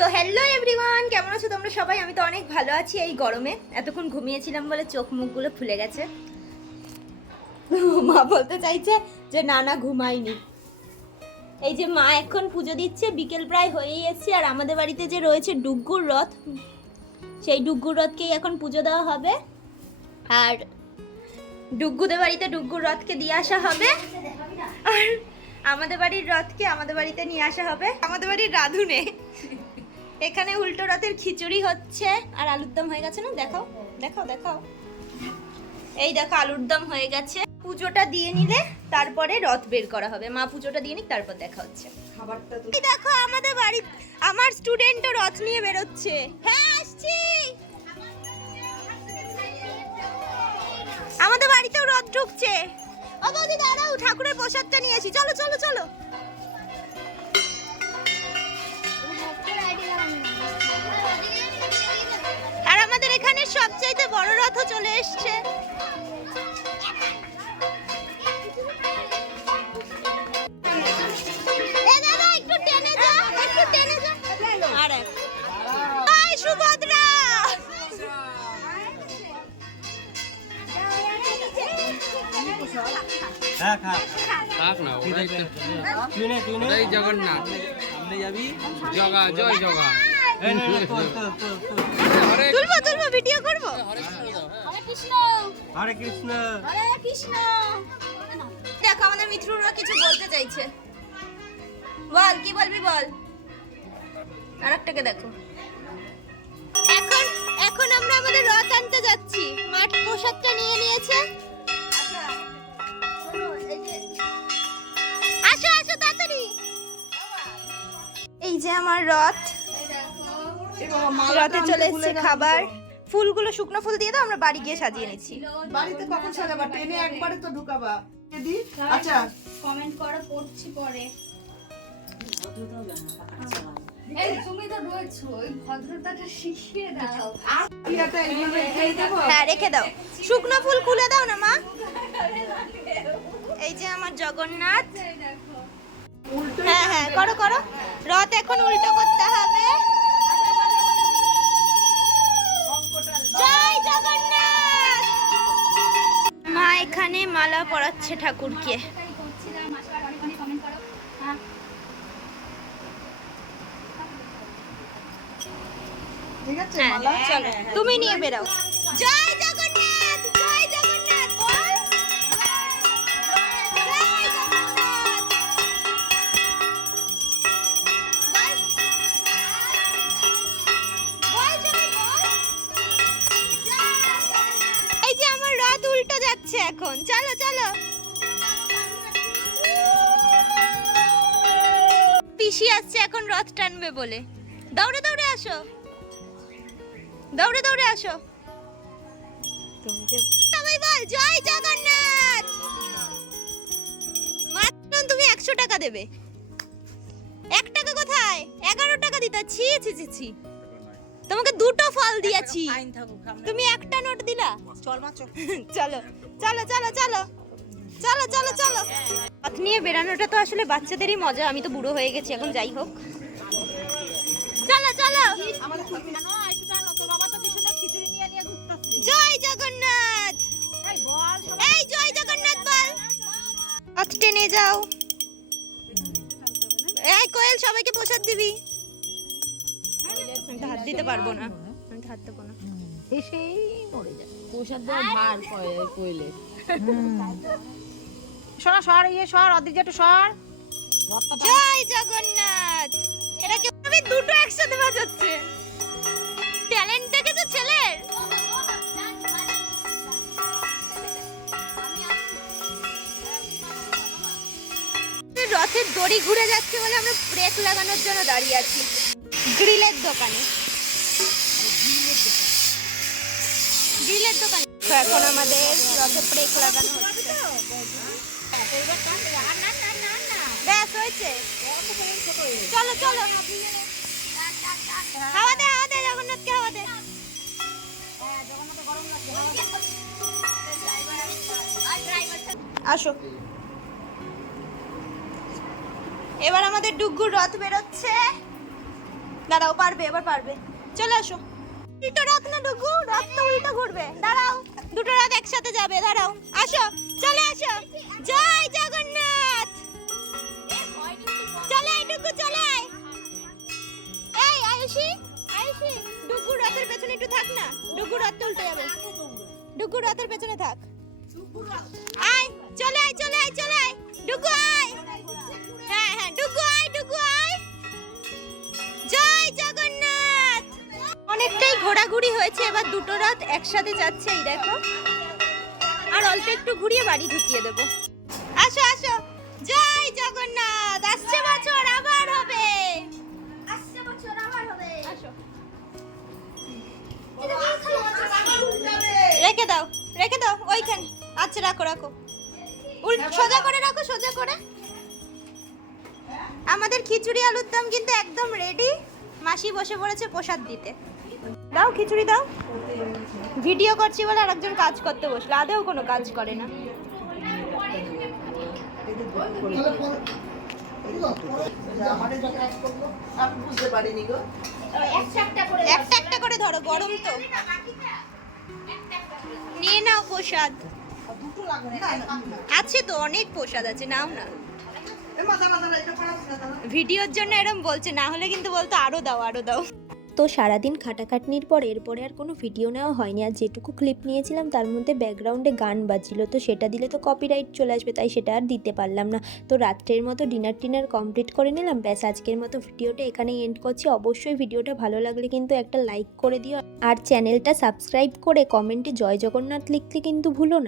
তো hello everyone কেমন আছো তোমরা সবাই? আমি তো অনেক ভালো আছি এই গরমে। এতক্ষণ ঘুমিয়েছিলাম বলে চোখ মুখগুলো ফুলে গেছে। মা বলতে চাইছে যে, না না, ঘুমাইনি। এই যে মা এখন পুজো দিচ্ছে, বিকেল প্রায় হয়েই এসছে আর আমাদের বাড়িতে যে রয়েছে ডুগ্গুর রথ, সেই ডুগ্গুর রথকেই এখন পুজো দেওয়া হবে। আর ডুগ্গুদের বাড়িতে ডুগ্গুর রথকে দিয়ে আসা হবে। আর আমাদের বাড়ির রথকে আমাদের বাড়িতে নিয়ে আসা হবে। আমাদের বাড়ির রাধুনে। এখানে উল্টো রথের খিচুড়ি হচ্ছে। আর আলুর দম হয়ে গেছে না? দেখাও দেখাও দেখাও। এই দেখো আলুর দম হয়ে গেছে। পুজোটা দিয়ে নিলে তারপরে রথ বের করা হবে। মা পুজোটা দিয়ে নিক তারপর দেখা হচ্ছে। এই দেখো আমাদের বাড়ি আমার স্টুডেন্টও রথ নিয়ে বেরোচ্ছে। হ্যাঁ আসছি। আমাদের বাড়িতেও রথ ঢুকছে। ও বৌদি দাঁড়াও ঠাকুরের প্রসাদটা নিয়ে আসি। চলো চলো চলো। চাইতে বড় রথ চলে এসছে। জগন্নাথ। জগা জয় জগা। হরে তুলবো তুলবো ভিডিও করব? হরে কৃষ্ণ। দেখো আমাদের মিত্ররা কিছু বলতে চাইছে। বল কি বলবি বল? আর একটাকে দেখো। এখন এখন আমরা আমাদের রথ আনতে যাচ্ছি। মাঠ প্রসাদটা নিয়ে নিয়েছে। আসো আসো তাড়াতাড়ি। এই যে আমার রথ। রথে চলে এসেছে খাবার। ফুলগুলো শুকনো ফুল দিয়ে দাও আমরা বাড়ি গিয়ে সাজিয়ে নিচ্ছি। বাড়িতে কখন সাজাবা? ট্রেনে একবারে তো ঢুকাবা। দি? আচ্ছা। কমেন্ট করো পড়ছি পরে। এই তুমি তো রয়েছো ওই ভদ্রতাটা শিখিয়ে দাও। পিয়াটা এইভাবে রেখেই দেবো? হ্যাঁ রেখে দাও। শুকনো ফুল খুলে দাও না মা? এই যে আমার জগন্নাথ। হ্যাঁ হ্যাঁ করো করো। রথ এখন উল্টো করতে হবে। মালা পড়াচ্ছে ঠাকুরকে। হ্যাঁ, হ্যাঁ, হ্যাঁ, তুমি নিয়ে বেরাও জয় পিসি আসছে এখন রথ টানবে বলে। দৌড়ে দৌড়ে আসো। দৌড়ে দৌড়ে আসো। সবাই বল জয় জগন্নাথ! মাত্র তুমি একশো টাকা দেবে। এক টাকা কোথায়? এগারো টাকা দিতা ছি ছি ছি ছি। তোমাকে দুটো ফল দিয়েছি। তুমি একটা নোট দিলা? চলো চলো চলো চলো। চলো চলো চলো। পথ নিয়ে বেরানোটা তো আসলে বাচ্চাদেরই মজা। আমি তো বুড়ো হয়ে গেছি এখন যাই হোক। চলো চলো। জয় জগন্নাথ! এই জয় জগন্নাথ বল। পথ টেনে যাও। এই কোয়েল সবাইকে প্রসাদ দিবি। আমি হাত দিতে পারব না। আমি হাত দেবো না। শোনা, সর ইয়ে সর অর্ধেক যেটা সর। জয় জগন্নাথ! এটা কি দুটো একসাথে বাজাচ্ছে? ট্যালেন্ট দেখেছ ছেলের? রথের দড়ি ঘুরে যাচ্ছে বলে আমরা ব্রেক লাগানোর জন্য দাঁড়িয়ে আছি। গ্রিলের দোকানে। গ্রিলের দোকানে। এখন আমাদের রথে ব্রেক লাগানো হচ্ছে। চলো চলো। দে দে দে। আসো। এবার আমাদের ডুগ্গুর রথ বেরোচ্ছে। দাঁড়াও, পারবে, এবার পারবে। চলে আসো। উল্টো রথ না ডুগু? রথ তো উল্টো ঘুরবে। দাঁড়াও, দুটো রথ একসাথে যাবে, দাঁড়াও। আসো, চলে আসো। থাক আয় চলে আয় চলে আয় চলে আয়। ডুগু আয়। হ্যাঁ হ্যাঁ ডুগু আয় ডুগু আয়। জয় জগন্নাথ। অনেকটাই ঘোরাঘুরি হয়েছে এবার দুটো রথ একসাথে যাচ্ছে এই দেখো। আর অল্প একটু ঘুরিয়ে বাড়ি ঢুকিয়ে দেবো। আসো আসো। জয় জগন্নাথ। আসছে বছর আবার হবে। আসছে বছর আবার হবে। আসো। রেখে দাও। রেখে দাও ওইখানে। আচ্ছা রাখো রাখো। উল্ট সোজা করে রাখো সোজা করে। আমাদের খিচুড়ি আলুর দম কিন্তু একদম রেডি মাসি বসে পড়েছে প্রসাদ দিতে। দাও খিচুড়ি দাও। ভিডিও করছি বলে আরেকজন কাজ করতে বসল। আদেও কোনো কাজ করে না। আমি বুঝতে পারিনি গো। একটা একটা করে ধরো গরম তো। নিয়ে নাও প্রসাদ। আছে তো, অনেক প্রসাদ আছে, নাও না। ভিডিওর জন্য এরম বলছে, না হলে কিন্তু বলতো আরও দাও আরও দাও। তো সারাদিন খাটাখাটনির পর এরপরে আর কোনো ভিডিও নেওয়া হয়নি, আর যেটুকু ক্লিপ নিয়েছিলাম তার মধ্যে ব্যাকগ্রাউন্ডে গান বাজছিল তো সেটা দিলে তো কপিরাইট চলে আসবে, তাই সেটা আর দিতে পারলাম না। তো রাত্রের মতো ডিনার টিনার কমপ্লিট করে নিলাম, ব্যাস আজকের মতো ভিডিওটা এখানেই এন্ড করছি। অবশ্যই ভিডিওটা ভালো লাগলে কিন্তু একটা লাইক করে দিও। আর চ্যানেলটা সাবস্ক্রাইব করে কমেন্টে জয় জগন্নাথ লিখতে কিন্তু ভুলো না।